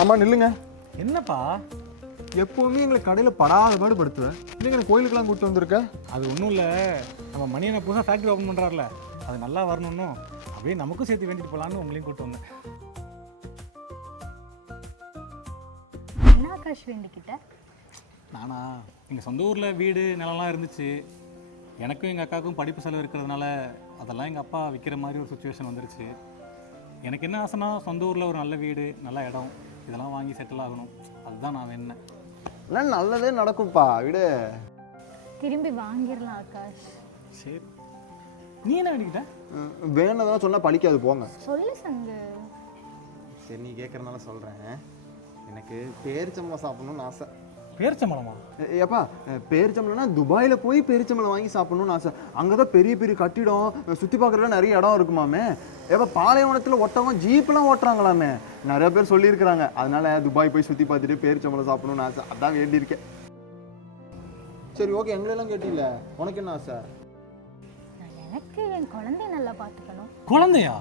ஆமாம் நில்லுங்க. என்னப்பா? எப்போவுமே எங்களை கடையில் படாத பாடு படுத்துவேன். நீங்கள் எனக்கு கோயிலுக்கெல்லாம் கூப்பிட்டு வந்திருக்க. அது ஒன்றும் இல்லை, நம்ம மணியனை புதுசாக ஃபேக்ட்ரி ஓப்பன் பண்ணுறாருல, அது நல்லா வரணும்னு அப்படியே நமக்கும் சேர்த்து வேண்டிட்டு போகலான்னு உங்களையும் கூப்பிட்டு வந்தேன். என்ன ஆகாஷ் வேண்டிக்கிட்ட? நானா, எங்கள் சொந்த ஊரில் வீடு நிலம்லாம் இருந்துச்சு. எனக்கும் எங்கள் அக்காவுக்கும் படிப்பு செலவு இருக்கிறதுனால அதெல்லாம் எங்கள் அப்பா விற்கிற மாதிரி ஒரு சுச்சுவேஷன் வந்துருச்சு. எனக்கு என்ன ஆசைனா, சொந்த ஊரில் ஒரு நல்ல வீடு, நல்ல இடம், இதெல்லாம் வாங்கி செட்டில் ஆகணும். அதுதான் நான் வேணுனேன். இல்லை நல்லதே நடக்கும்ப்பா, விடு. திரும்பி வாங்கிடலாம் ஆகாஷ். சரி, நீ என்ன வேண்டிக்கிட்ட? வேணதான் சொன்னால் பழிக்காது, போங்க. சொல்லு சங்கு. சரி, நீ கேட்குறதுனால சொல்கிறேன். எனக்கு பேரிச்சம்பழம் சாப்பிடணும்னு ஆசை. பேரிச்சம்பழமா? ஏப்பா, பேரிச்சம்பழம்னா துபாயில் போய் பேரிச்சம்பழம் வாங்கி சாப்பிடணும்னு ஆசை. அங்கே தான் பெரிய பெரிய கட்டிடம், சுற்றி பார்க்குறதுலாம் நிறைய இடம் இருக்குமாமே. ஏப்பா, பாலைவனத்தில் ஒட்டகம் ஜீப்லாம் ஓட்டுறாங்களாமே, நிறைய பேர் சொல்லியிருக்கிறாங்க. அதனால துபாய் போய் சுற்றி பார்த்துட்டு பேரிச்சம்பழம் சாப்பிடணும்னு ஆசை. அதான் வேண்டியிருக்கேன். சரி, ஓகே, எங்களெல்லாம் கேட்டில்ல, உனக்கு என்ன ஆசை? எனக்கு என் குழந்தைய நல்லா பார்த்துக்கணும். குழந்தையா?